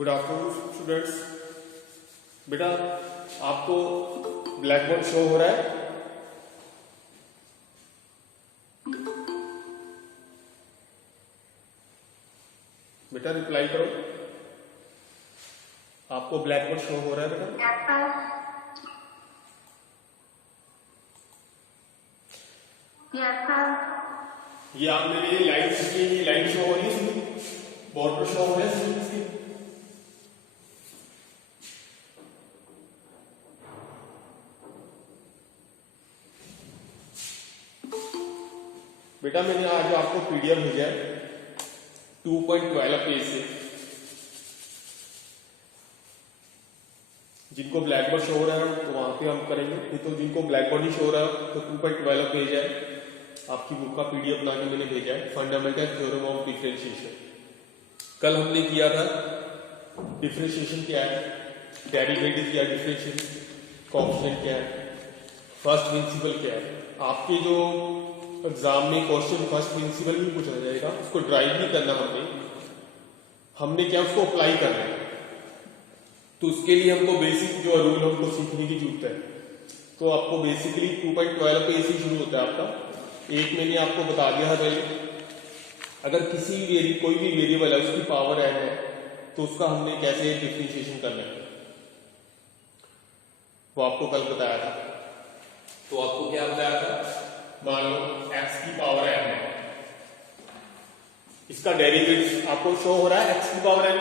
Good afternoon students. बेटा आपको black board show हो रहा है? बेटा रिप्लाई करो। आपको ब्लैक बोर्ड शो हो रहा है बेटा? ये आप मेरे लाइन की लाइन शो हो रही है, बोर्ड पर शो हो रहा है इसकी। बेटा मैंने आज आपको पीडीएफ भेजा है 2.12 पेज से। जिनको ब्लैक बोर्ड शो हो रहा है तो वहां पे हम करेंगे, नहीं तो जिनको ब्लैक बोर्ड ही शो हो रहा है तो 2.12 पेज है आपकी बुक का पीडीएफ बना के मैंने भेजा है। Fundamental theorem of differentiation. कल हमने किया था डिफरेंशिएशन क्या है, डेरिवेटिव क्या है, डिफरेंशिएशन कोएफिशिएंट क्या है, फर्स्ट प्रिंसिपल क्या है। आपके जो एग्जाम में क्वेश्चन फर्स्ट प्रिंसिपल भी पूछा जाएगा, उसको ड्राइव नहीं करना हमने क्या उसको अप्लाई करना है। तो उसके लिए हमको बेसिक जो रूल हमको सीखने की जरूरत है। तो आपको बेसिकली 2.12 पे ऐसे शुरू होता है आपका। एक मैंने आपको बता दिया है पहले, अगर किसी भी कोई भी वेरिएबल है उसकी पावर n है तो उसका हमने कैसे डिफरेंशिएशन करना है वो आपको कल बताया था। तो आपको क्या बताया था, मान लो x की पावर n है, इसका डेरिवेटिव आपको शो हो रहा है x की पावर n।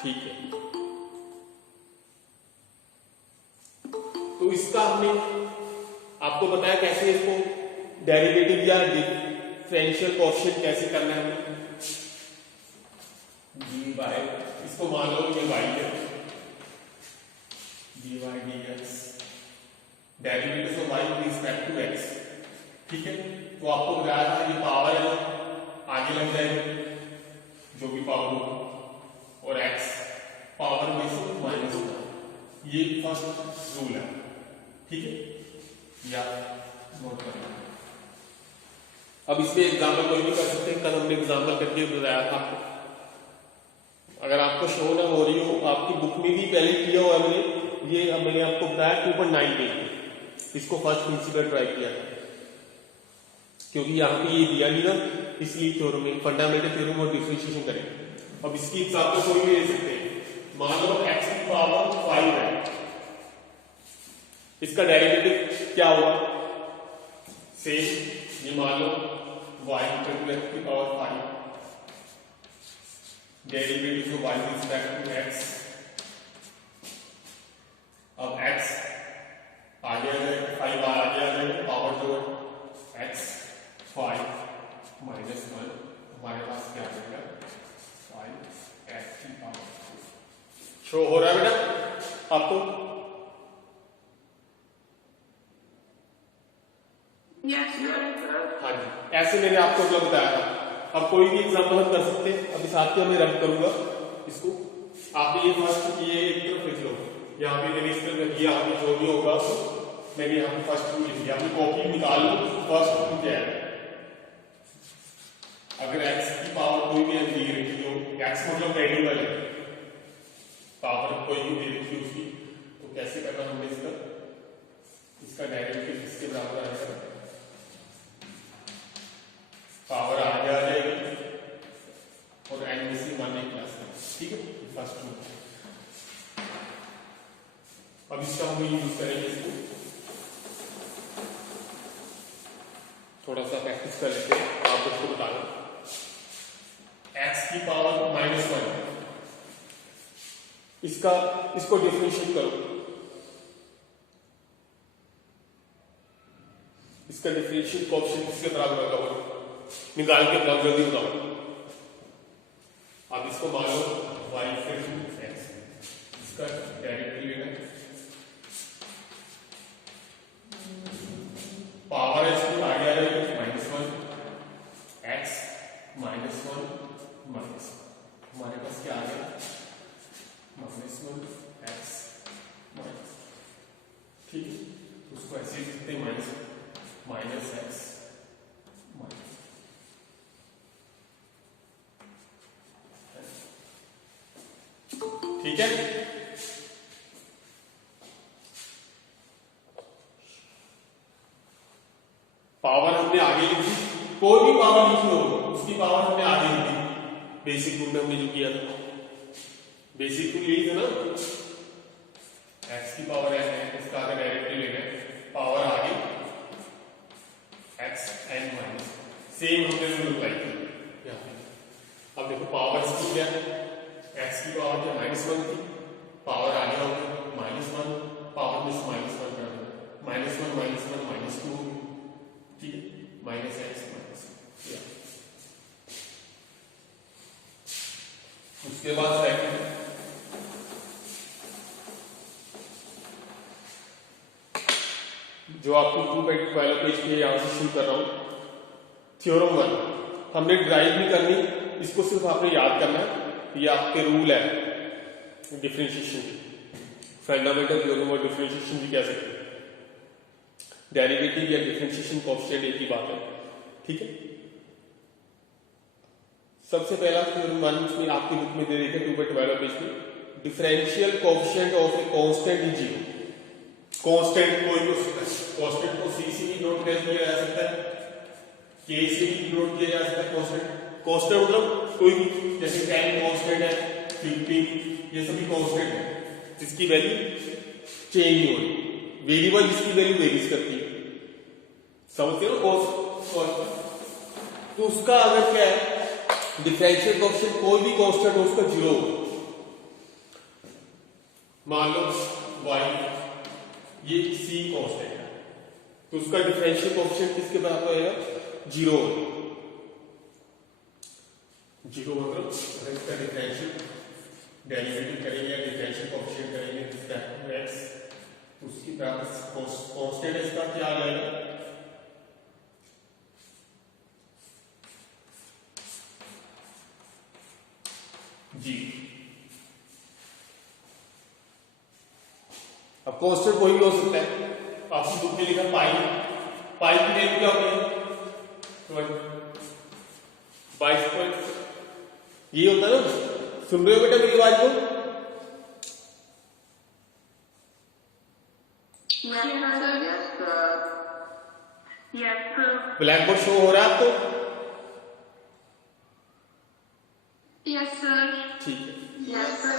ठीक है, तो इसका हमने आपको बताया कैसे इसको डेरिवेटिव या डिफरेंशियल कोएफिशिएंट कैसे करना है हमें। डी बाय, इसको मान लो ये y है, dy dx derivative of y with respect to x। ठीक है, तो आपको बताया था ये पावर है आगे लग जाएगी जो भी पावर होगी, और x पावर में से माइनस होगा। ये फर्स्ट रूल है, ठीक है, या नोट कर लेना। अब इसमें एग्जाम्पल कोई भी कर सकते हैं, कल हमने एग्जाम्पल करके बताया था आपको। अगर आपको शो ना हो रही हो, आपकी बुक में भी पहले किया हुआ है मैंने, ये अब मैंने आपको बताया 2.9 पेज में, इसको फर्स्ट प्रिंसिपल ट्राई किया था क्योंकि यहाँ पे ये दिया नहीं ना, इसलिए थ्योरम में फंडामेंटल थ्योरम और डिफरेंशिएशन करेंगे। अब इसकी एग्जाम्पल कोई भी ले सकते हैं। मान लो x की पावर 5 है, इसका डेरिवेटिव क्या हुआ, सेम ये मान लो y इक्वल टू x की power 5, derivative of y with respect to x। अब x आगे आ जाएगा, 5 आगे आ जाएगा, पावर जो है x 5 माइनस 1, हमारे पास क्या आ जाएगा 5 x की पावर। शो हो रहा है बेटा आपको? हाँ जी, ऐसे मैंने आपको मतलब बताया था। अब कोई भी एग्जाम्पल हम कर सकते हैं। अभी साथ में मैं रब करूंगा इसको, आपने ये फर्स्ट ये एक तरफ लिख लो, यहाँ पे मैंने इस तरफ किया, आपने जो भी होगा मैंने यहाँ पे फर्स्ट रूल लिख दिया, आपने कॉपी निकाल लो। फर्स्ट रूल क्या है, अगर x की पावर कोई भी दी रखी हो, x मतलब वेरिएबल है, पावर कोई भी दे रखी उसकी, तो कैसे करना हमने इसका डेरिवेटिव इसके बराबर आएगा, पावर आगे आ जाएगी और n में से 1 एक प्लस है। ठीक है, फर्स्ट रूल। अब इसका हम यूज करेंगे, इसको थोड़ा सा प्रैक्टिस कर लेते हैं। आप उसको बता दो x की पावर -1, इसको डिफरेंशिएट करो, इसका डिफरेंशियल कोएफिशिएंट किसके बराबर होगा निकाल के बताओ, जल्दी बताओ। अब इसको मान लो y इक्वल टू x, इसका डेरिवेटिव लेना, पावर इसकी आगे आ जाएगी -1 x -1 माइनस, हमारे पास क्या आ गया -1 x माइनस। ठीक है, उसको ऐसे लिखते हैं -x माइनस। हमने आगे लिख दी, कोई भी पावर लिखी हो उसकी पावर हमने आगे लिख दी। बेसिक रूल में हमने जो किया था, बेसिक रूल यही था ना, x की पावर n है, इसका आगे डायरेक्टली लेना है, पावर आगे x n माइनस, सेम हमने रूल अप्लाई किया यहाँ पे। अब देखो पावर इसकी क्या है, x की पावर क्या -1 थी, पावर आगे हो गया -1, पावर में -1 कर दो, -1 -2, ठीक है, -x उसके बाद सेकंड जो आपको 2/12 पेज पे यहां से शुरू कर रहा हूं, थ्योरम 1 हमने ड्राइव नहीं करनी, इसको सिर्फ आपने याद करना है, ये आपके रूल है डिफरेंशिएशन, फंडामेंटल थ्योरम और डिफरेंशिएशन भी कह सकते हैं, डेरिवेटिव या डिफरेंशिएशन कोएफिशिएंट एक ही बात है, ठीक है। सबसे पहला थ्योरम 1 में आपकी बुक में दे रखा है 2/12 पेज में, differential coefficient of a constant is 0। Constant कोई भी हो सकता है, कांस्टेंट को c से भी नोट किया जा सकता है, k से भी नोट किया जा सकता है कांस्टेंट। कांस्टेंट मतलब कोई भी, जैसे 10 कांस्टेंट है, 15, ये सभी कांस्टेंट है जिसकी वैल्यू चेंज नहीं हो रही, वेरिएबल जिसकी वैल्यू वेरीज करती है, समझते हो ना। तो उसका अगर क्या है डिफरेंशियल कोएफिशिएंट, कोई भी कांस्टेंट हो उसका 0 होगा। मान लो y, ये c कांस्टेंट है, तो उसका डिफरेंशियल कोएफिशिएंट किसके बराबर होगा, 0 होगा। 0 मतलब इसका डिफरेंशियल डेरिवेटिव करेंगे या डिफरेंशियल कोएफिशिएंट करेंगे इसका x, उसकी बराबर कांस्टेंट इसका क्या आ जाएगा, जी। अब कांस्टेंट कोई भी हो सकता है, आपकी बुक में लिखा पाई, पाई की वैल्यू क्या होती है 22, ये होता है ना, सुन रहे हो बेटा मेरी आवाज को, ब्लैक बोर्ड शो हो रहा है आपको, यस सर, ठीक है। Yes sir.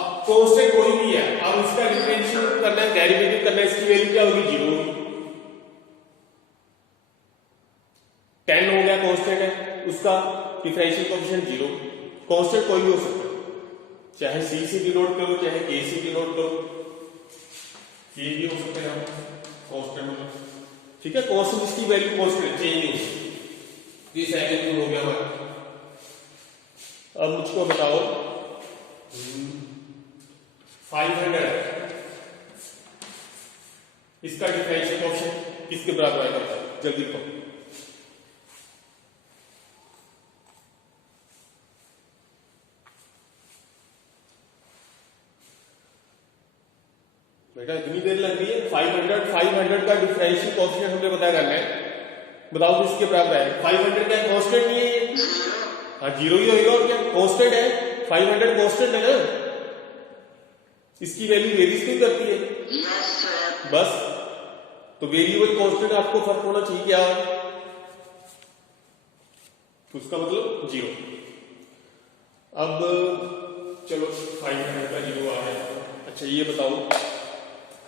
अब कांस्टेंट कोई भी है, अब उसका डिफरेंशियल करना है, डेरिवेटिव करना है, इसकी वैल्यू क्या होगी, 0 होगी। 10 हो गया कांस्टेंट है, उसका डिफरेंशियल कोएफिशिएंट 0। कांस्टेंट कोई भी हो सकता है, चाहे c से डिनोट करो, चाहे k से डिनोट करो, ये भी हो सकता है कांस्टेंट में, ठीक है। कांस्टेंट इसकी वैल्यू कांस्टेंट चेंज नहीं होगी। ये सेकंड हो गया हमारा। अब मुझको बताओ 500 इसका डिफरेंशियल कोएफिशिएंट किसके बराबर आएगा, जल्दी बताओ। बेटा इतनी देर लग रही है, 500 का डिफरेंशियल कोएफिशिएंट हमने पता करना है, बताओ किसके बराबर है। 500 क्या कांस्टेंट नहीं है ये, हाँ 0 ही होगा, और क्या कांस्टेंट है, 500 कांस्टेंट है ना, इसकी वैल्यू वेरीज क्यों करती है, बस। तो वेरिएबल कांस्टेंट आपको फर्क होना चाहिए क्या, उसका मतलब 0। अब चलो 500 का 0 आ गया। अच्छा ये बताओ,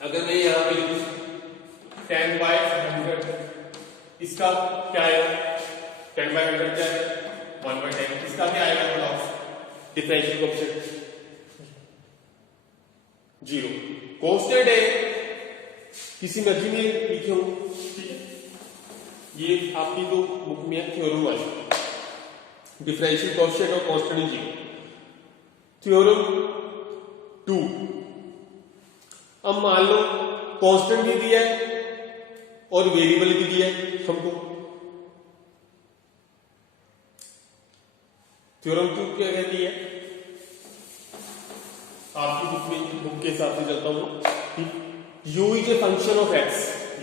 अगर मैं यहां पे लिखूं 10/100, इसका क्या आएगा, 10/100 क्या है 1/10, इसका क्या आएगा बताओ, डिफरेंशियल कोएफिशिएंट 0। कांस्टेंट है, किसी मर्जी में लिखे हो, ठीक है। ये आपकी तो बुक में है थ्योरम 1, डिफरेंशियल कोएफिशिएंट और कांस्टेंट 0। थ्योरम 2, अब मान लो कांस्टेंट भी दिया है और वेरिएबल भी दिया है हमको। थ्योरम 2 क्या कहती है, आपकी बुक के हिसाब से चलता हूं, u is a function of x,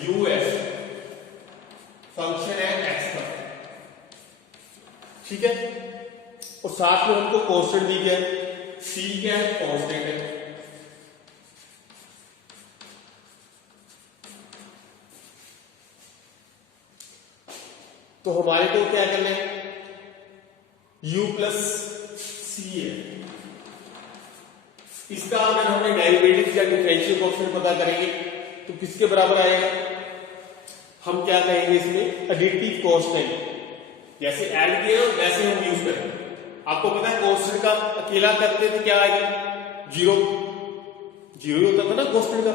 u है फंक्शन है x का, ठीक है। और साथ में हमको कांस्टेंट दी गया है, c क्या है कांस्टेंट है, तो हमारे को क्या करना है, u प्लस सी है। इसका अगर हमने डेरिवेटिव या डिफरेंशियल कोएफिशिएंट पता करेंगे तो किसके बराबर आएगा, हम क्या कहेंगे इसमें, एडिटिव कांस्टेंट। जैसे ऐड किया वैसे हम यूज करेंगे। आपको पता है कांस्टेंट का अकेला करते थे क्या आएगा, जीरो ही होता था ना कांस्टेंट का।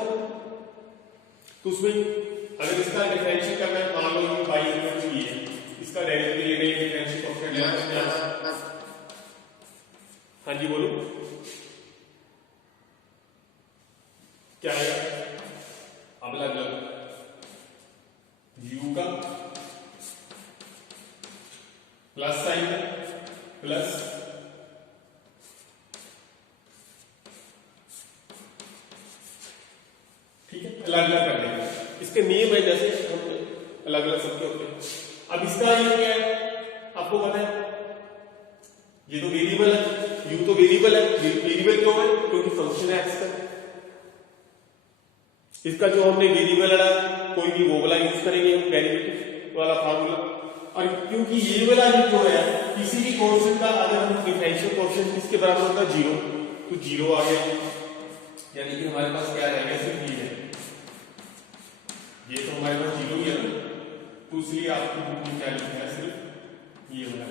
तो उसमें अगर इसका डिफरेंशियल करना है, मान लो ये y इक्वल टू है, इसका डेरिवेटिव लेने के डिफरेंशियल कोएफिशिएंट लेना है। हाँ जी बोलो क्या आएगा, अब अलग u का प्लस साइन प्लस ठीक है, अलग अलग कर देंगे। इसके नियम है जैसे हम अलग अलग सबके होते हैं। अब इसका ये क्या है आपको पता है, ये तो वेरिएबल है, u तो वेरिएबल है। वेरिएबल क्यों है, क्योंकि फंक्शन है x का। इसका जो हमने वेरिएबल है कोई भी वो वाला यूज करेंगे, डेरिवेटिव वाला फार्मूला। और क्योंकि ये वाला जो है किसी भी कांस्टेंट का अगर हम डिफरेंशियल कोएफिशिएंट किसके बराबर होता है, जीरो, तो जीरो आ गया, यानी कि हमारे पास क्या रहेगा, सिर्फ ये है। ये तो हमारे पास जीरो ही है ना, तो इसलिए आपकी बुक में क्या लिखा है, सिर्फ ये वाला।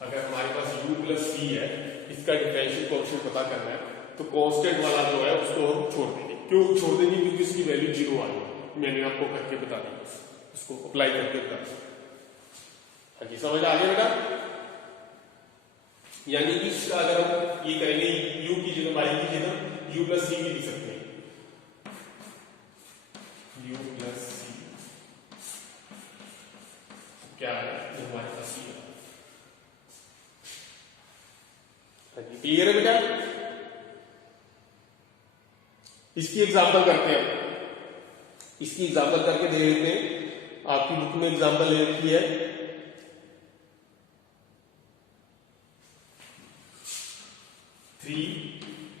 अगर हमारे पास u प्लस सी है, इसका डिफरेंशियल कोएफिशिएंट पता करना है, तो कांस्टेंट वाला जो है उसको हम छोड़ देंगे। क्यों छोड़ देंगे, क्योंकि इसकी वैल्यू जीरो आ गई। मैंने आपको करके बता दी, इसको अप्लाई करके बता दी। हाँ जी समझ आ गया बेटा। यानी कि इसका अगर हम ये करेंगे u की जगह y की जगह u प्लस सी भी लिख सकते हैं, u प्लस सी क्या है, जो हमारे पास सी है। हाँ जी क्लियर है बेटा। इसकी एग्जांपल करते हैं, इसकी एग्जांपल करके दे देते हैं। आपकी बुक में एग्जांपल ले रखी है, थ्री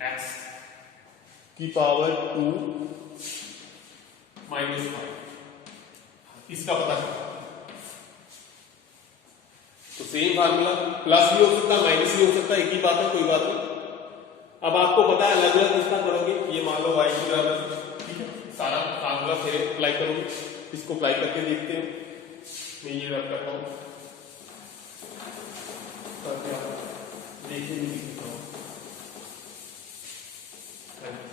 एक्स की पावर 2 माइनस 5, इसका पता करना। तो सेम फार्मूला, प्लस भी हो सकता है माइनस भी हो सकता है, एक ही बात है, कोई बात नहीं। अब आपको पता है अलग अलग इसका करोगे, ये मान लो y की बराबर, ठीक है, सारा फार्मूला फिर अप्लाई करोगे। इसको अप्लाई करके देखते हैं, मैं ये रब करता हूं देखिए,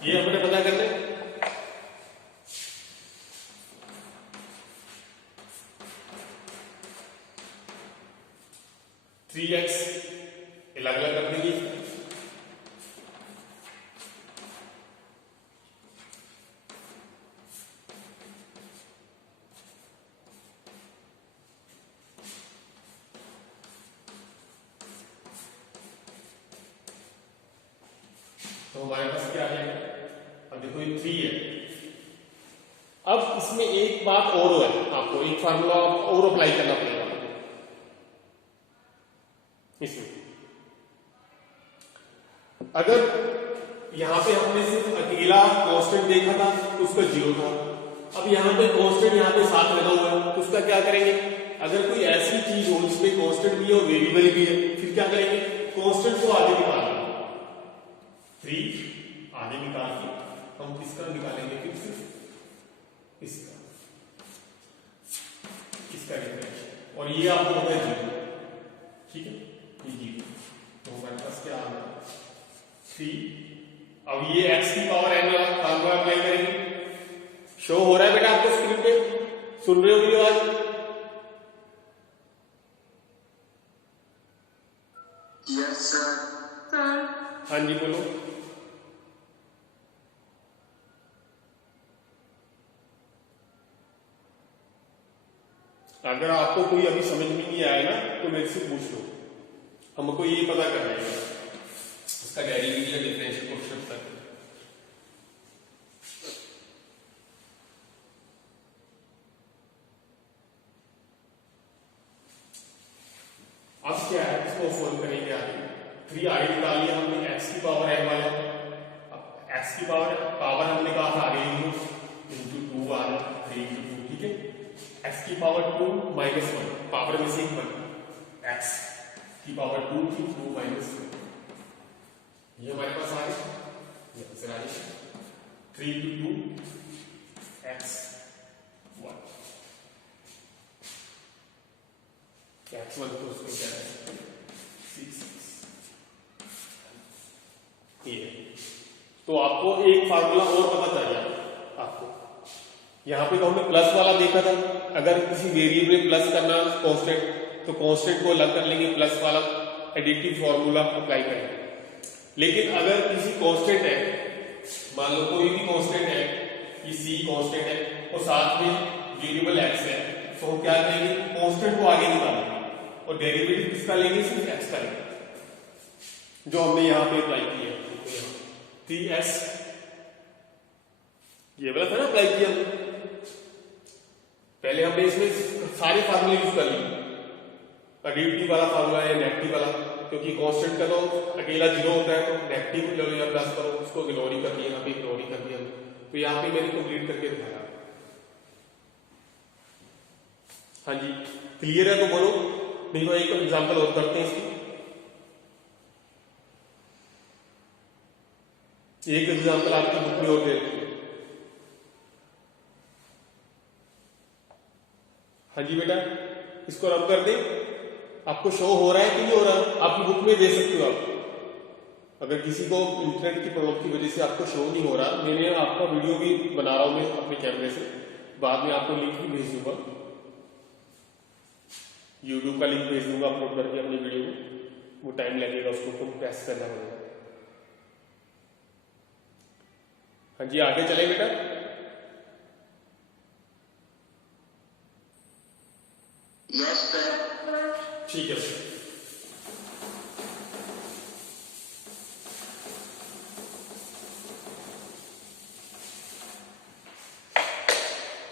ये अपने पता कर ले। थ्री एक्स अलग अलग कर देंगे, तो हमारे पास क्या है, अब देखो ये 3 है। अब इसमें एक बात और है, आपको एक फार्मूला और अप्लाई करना पड़ेगा इसमें। अगर यहां पे हमने सिर्फ अकेला कांस्टेंट देखा था तो उसका जीरो था, अब यहां पे कांस्टेंट यहां पे साथ लगा हुआ है, तो उसका क्या करेंगे, अगर कोई ऐसी चीज हो जिसमें कांस्टेंट भी है और वेरिएबल भी है, फिर क्या करेंगे, कांस्टेंट को आगे निकालेंगे। 3 आगे निकाल के हम किसका निकालेंगे, फिर सिर्फ इसका डिफरेंशियल, और ये आपको होता है जीरो, ठीक है, ये जीरो। तो हमारे पास क्या आ गया 3। अब ये x की पावर n वाला फार्मूला अप्लाई करेंगे। शो हो रहा है बेटा आपको स्क्रीन पे, सुन रहे हो मेरी आवाज? Yes sir. हाँ जी बोलो। अगर आपको कोई अभी समझ में नहीं आया ना तो मेरे से पूछ लो, हमको ये पता करना है इसका डेरिवेटिव या डिफरेंशियल कोएफिशिएंट तक। अब क्या है, इसको सोल्व करेंगे आगे। 3 आगे निकाल लिया हमने, x की पावर n वाला, अब x की पावर हमने कहा था आगे इंटू 2 आ रहा, 3 इंटू 2 की पावर 2 माइनस 1, पावर में से 1, x की पावर 2 की 2 माइनस 1, ये हमारे पास आ गया, यहां से आ गया 3 to 2 x 1, x1 को उसको क्या है 6, ये। तो आपको एक फार्मूला और पता चाहिए आपको, यहाँ पे तो हमने प्लस वाला देखा था, अगर किसी वेरिएबल प्लस करना कांस्टेंट तो कांस्टेंट को अलग कर लेंगे, प्लस वाला एडिटिव फॉर्मूला अप्लाई करेंगे। लेकिन अगर किसी कांस्टेंट है, मान लो कोई भी कांस्टेंट है, ये c कांस्टेंट है और साथ में वेरिएबल x है, तो हम क्या करेंगे कांस्टेंट को आगे निकालेंगे और डेरिवेटिव किसका लेंगे, सिर्फ x का लेंगे, जो हमने यहाँ पे अप्लाई किया 3s, ये वाला था ना अप्लाई किया। पहले हमने इसमें सारे फार्मूले यूज कर लिए, एडिटिव वाला फार्मूला या नेगेटिव वाला, क्योंकि कांस्टेंट का तो अकेला 0 होता है, तो नेगेटिव लो या प्लस करो, उसको इग्नोर कर दिया, यहाँ पे इग्नोर कर दिया, तो यहाँ पे मैंने कंप्लीट करके दिखाया। हाँ जी क्लियर है तो बोलो, नहीं तो एक एग्जांपल और करते हैं इसकी। एक एग्जांपल आपकी बुक में और देते हैं। हाँ जी बेटा, इसको रब कर दे, आपको शो हो रहा है कि नहीं हो रहा, आपकी बुक में दे सकते हो आप। अगर किसी को इंटरनेट की प्रॉब्लम की वजह से आपको शो नहीं हो रहा, मैंने आपका वीडियो भी बना रहा हूं मैं अपने कैमरे से, बाद में आपको लिंक भी भेज दूंगा, यूट्यूब का लिंक भेज दूंगा अपलोड करके अपनी वीडियो में, वो टाइम लगेगा, उसको प्रेस करना पड़ेगा। हाँ जी आगे चले बेटा। Yes sir. ठीक है,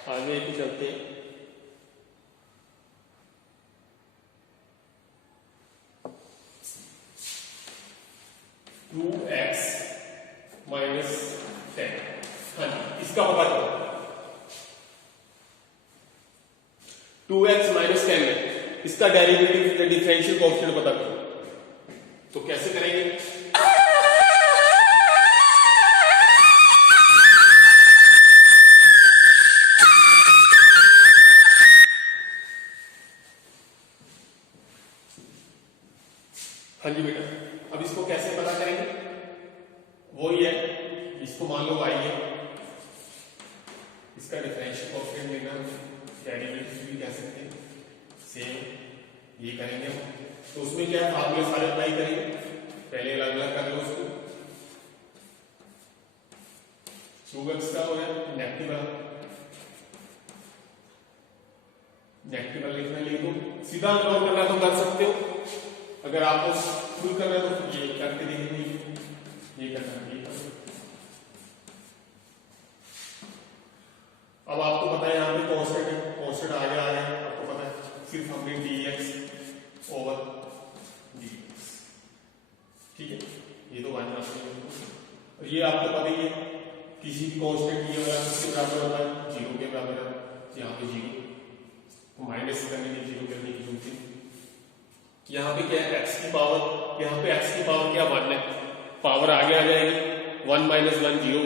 आगे भी चलते हैं। टू एक्स माइनस 10, हाँ जी इसका पता करो। 2x माइनस 10 है, इसका डेरिवेटिव डिफरेंशियल कोएफिशिएंट पता करो, तो कैसे करेंगे? हाँ जी बेटा, अब इसको कैसे पता करेंगे? वही है, इसको मान लो y है, इसका डिफरेंशियल कोएफिशिएंट लेना, डेरिवेटिव भी कह सकते हैं, सेम ये करेंगे हम। तो उसमें क्या फार्मूले सारे अप्लाई करेंगे, पहले अलग अलग कर लो उसको। 2x का हो गया नेगेटिव लिखना, लिख दो, सीधा इग्नोर करना तो कर सकते हो, अगर आपको फुल करना है तो ये करके देखेंगे, ये करना है, ये करना। अब आपको पता है यहाँ पे कांस्टेंट है, कांस्टेंट आगे आ रहा है, आपको पता है, सिर्फ हमने dx ओवर dx, ठीक है, ये तो मान आपने, और ये आपको पता ही है, किसी भी कांस्टेंट ये वाला किसके बराबर होता है, 0 के बराबर है, यहाँ पे 0, तो माइनस करने की 0 करने की जरूरत है। यहाँ पे क्या है x की पावर, यहाँ पे x की पावर क्या 1 है, पावर आगे आ जाएगी, 1 माइनस 1 0,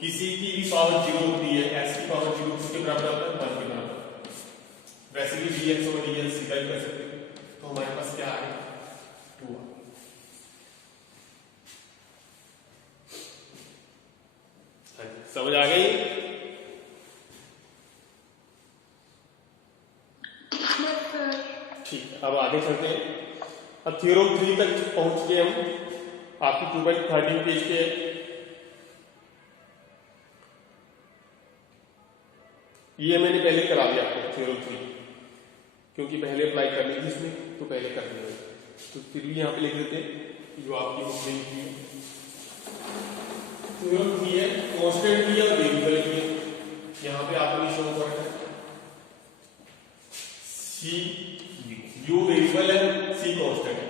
किसी की भी पावर 0 होती है, x की पावर 0 किसके बराबर होता है, 1 के बराबर। वैसे भी dx और dx सीधा ही कर सकते हैं, तो हमारे पास क्या आ गया 2। समझ आ गई? ठीक है, अब आगे चलते हैं। अब थ्योरम 3 तक पहुंच गए हम, आपकी 2.13 पेज के। ये मैंने पहले करा दिया आपको थ्योरम 3, क्योंकि पहले अप्लाई करनी थी इसमें, तो पहले कर दिया, तो फिर भी यहाँ पे लिख देते हैं जो आपकी बुक में लिखी है। थ्योरम 3 है, कांस्टेंट की और वेरिएबल की है। यहाँ पे आपको शो कर रहा है सी यू वेरिएबल है, सी कांस्टेंट है,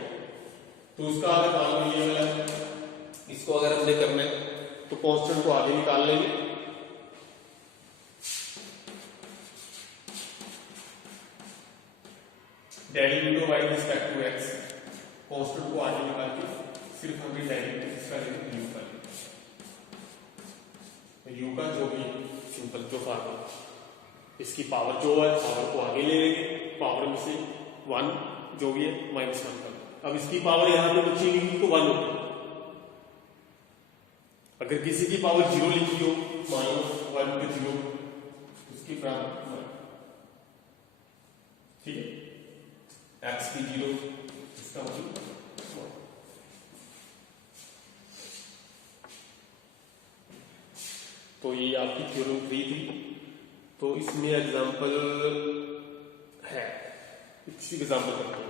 तो उसका अगर मान लो ये वाला है, इसको अगर हमने करना है तो कांस्टेंट को आगे निकाल लेंगे, y respect to x, constant को आगे निकाल के सिर्फ हमें डेरिवेटिव इसका लेंगे यू का, यू का जो भी सिंपल जो फार्मूला, इसकी पावर जो है पावर को आगे ले लेंगे, पावर में से 1 जो भी है -1 कर, अब इसकी पावर यहां पे बची हुई तो 1 होगी, अगर किसी की पावर 0 लिखी हो मान लो 1 पे 0, उसकी पावर 1, ठीक है, x की 0 इसका मतलब 1। तो ये आपकी थ्योरम 3 थी। तो इसमें एग्जांपल है, इसी एग्जांपल करते हैं।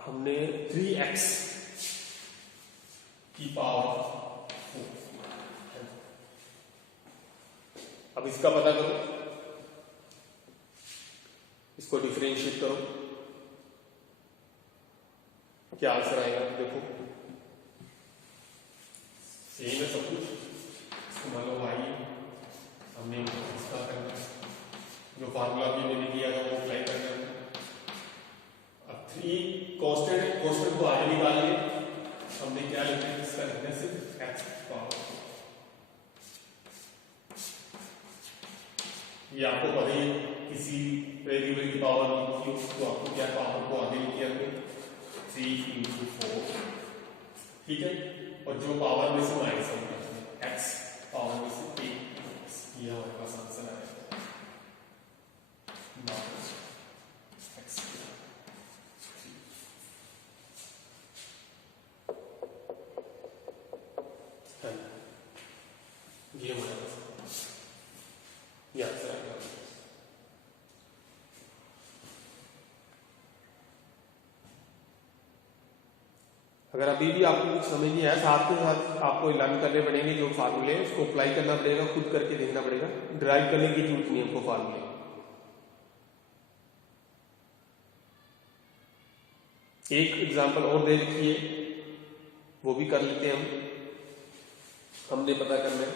हमने 3x की पावर 4, अब इसका पता करो, इसको डिफरेंशिएट करो, क्या आंसर आएगा देखो, सेम है सब कुछ, इसको मान लो y, हमने इसका करना, जो फार्मूला भी मैंने किया था वो अप्लाई करना है। अब 3 कांस्टेंट है, कांस्टेंट को आगे निकाल लिए, हमने क्या लिखा है इसका लिखना सिर्फ x पावर, ये आपको पता ही है, किसी वेरिएबल की पावर लिखी हो तो आपको क्या पावर को आगे लिखी हमने 3 × 4, ठीक है, और जो पावर में से माइनस है x पावर में से 1, ये हमारे पास आंसर आएगा x। ये हमारे पास ये आंसर आएगा। अगर अभी भी आपको कुछ समझ नहीं आया, साथ के साथ आपको लर्न करने पड़ेंगे जो फार्मूले हैं, उसको अप्लाई करना पड़ेगा, खुद करके देखना पड़ेगा, ड्राइव करने की जरूरत नहीं हमको फार्मूले। एक एग्जांपल और दे रखी है, वो भी कर लेते हैं हम, हमने पता करना है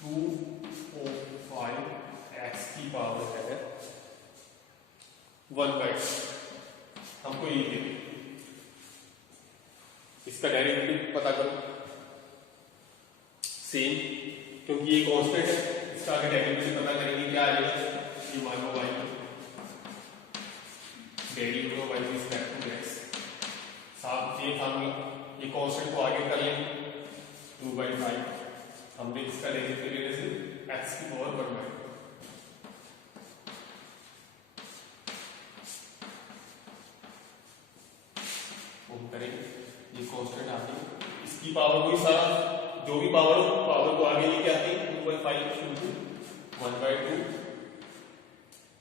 2/5x की पावर है 1/2, हमको ये दे, इसका डेरिवेटिव पता करो, सेम क्योंकि ये कांस्टेंट है, इसका आगे डेरिवेटिव पता करेंगे क्या आ जाएगा, ये मान लो y derivative of y respect to x, साथ ये फार्मूला, ये कांस्टेंट को आगे कर लेंगे 2/5, हमने इसका डेरिवेटिव लेने से x की पावर 1/2, करेंगे, ये कांस्टेंट आती है, इसकी पावर कोई सारा जो भी पावर हो, पावर को आगे लेके आते हैं 2/5 × 1/2,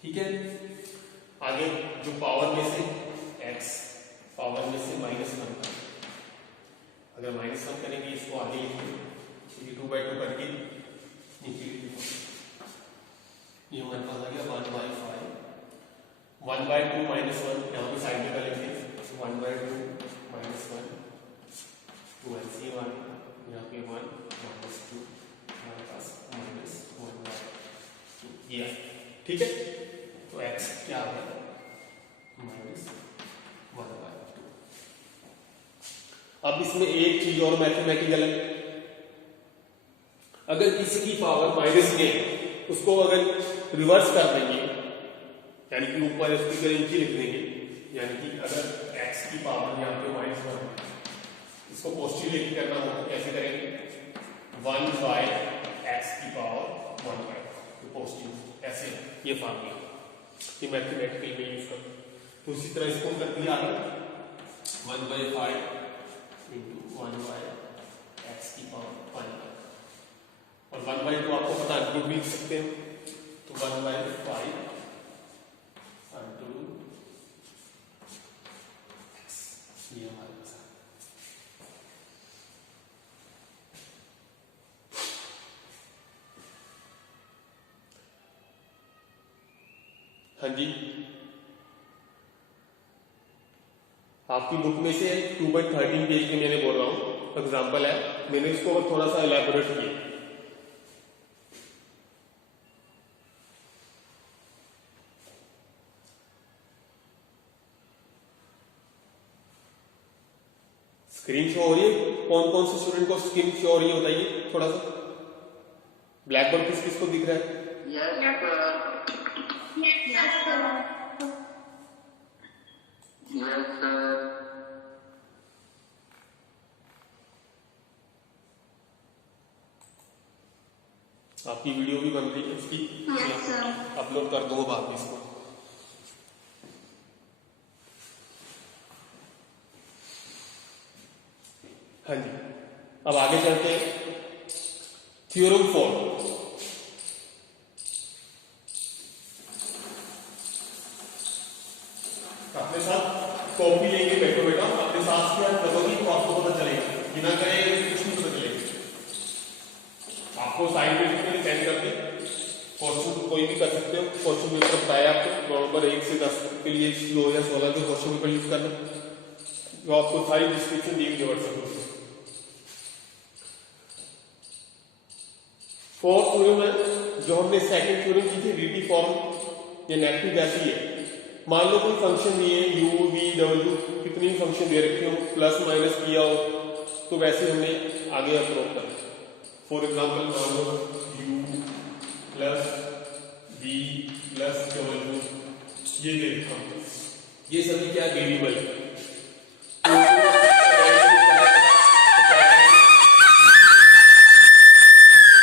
ठीक है, आगे जो पावर में से x पावर में से -1, अगर -1 करेंगे इसको आगे लिखेंगे, ये 2/2 करके नीचे ये हमारे पास आ गया 1/5, 1/2 -1 यहाँ पे साइड में करेंगे 1/2 -1 2 LCM, यहाँ पे 1 -2 हमारे पास -1/2, ये ठीक है, तो x क्या आ गया -1/2। अब इसमें एक चीज और मैथमेटिकल है, अगर किसी की पावर माइनस में है उसको अगर रिवर्स कर देंगे, यानी कि ऊपर उसकी नीचे लिख देंगे, यानी कि अगर x की पावर यहाँ पे -1 इसको पॉजिटिव लेके करना हो तो कैसे करेंगे, 1/x की पावर 1/, तो पॉजिटिव ऐसे, ये फार्मूला ये मैथमेटिकल में यूज करते हैं। तो इसी तरह इसको कर दिया आगे 1/5 × 1/x की पावर 1, और 1/2 आपको पता है भी लिख सकते हैं, तो 1/5 × x, ये हमारे पास है। हाँ जी, आपकी बुक में से 2.13 पेज के मैंने बोल रहा हूँ एग्जाम्पल है, मैंने इसको और थोड़ा सा एलैबोरेट किया। स्क्रीन शो हो रही है? कौन कौन से स्टूडेंट को स्क्रीन शो हो रही है बताइए थोड़ा सा। ब्लैक बोर्ड किस किस को दिख रहा है? Yes, sir. Yes, sir. आपकी वीडियो भी बन रही है उसकी? Yes, sir. अपलोड कर दूंगा बाद में इसको। हाँ जी, अब आगे चलते हैं। थ्योरम 4। अपने साथ कॉपी लेंगे, बैठो बेटा, अपने साथ क्या करोगी तो आपको पता चलेगा, बिना करे कुछ नहीं पता चलेगा। आपको साइड में लिखने सेंड करके क्वेश्चन कोई भी कर सकते हो। क्वेश्चन पेपर बताया आपको, नवंबर 1 से 10 के लिए 2016 के क्वेश्चन पेपर यूज करना, जो आपको सारी डिस्क्रिप्शन दी हुई है व्हाट्सएप पर। फोर्थ थ्योरम है जो हमने सेकंड थ्योरम की थी, रीटी फॉर्म या नेगेटिव जैसी है। मान लो कोई फंक्शन दिए u v w, कितनी भी फंक्शन दे रखे हो, प्लस माइनस किया हो, तो वैसे हमने आगे अप्रोच करना। फॉर एग्जाम्पल मान लो u plus v plus w, ये दे रखा, ये सभी क्या वेरिएबल है।